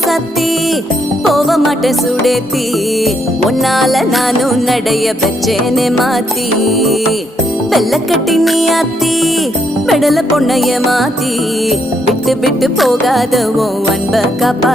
சத்தி போக மாட்டேன் சுடேத்தி உன்னால நானும் நடைய பெச்சேனே மாத்தி வெள்ளக்கட்டி நீ ஆத்தி பெடல பொண்ணைய மாத்தி விட்டு விட்டு போகாத உன் அன்ப காப்பா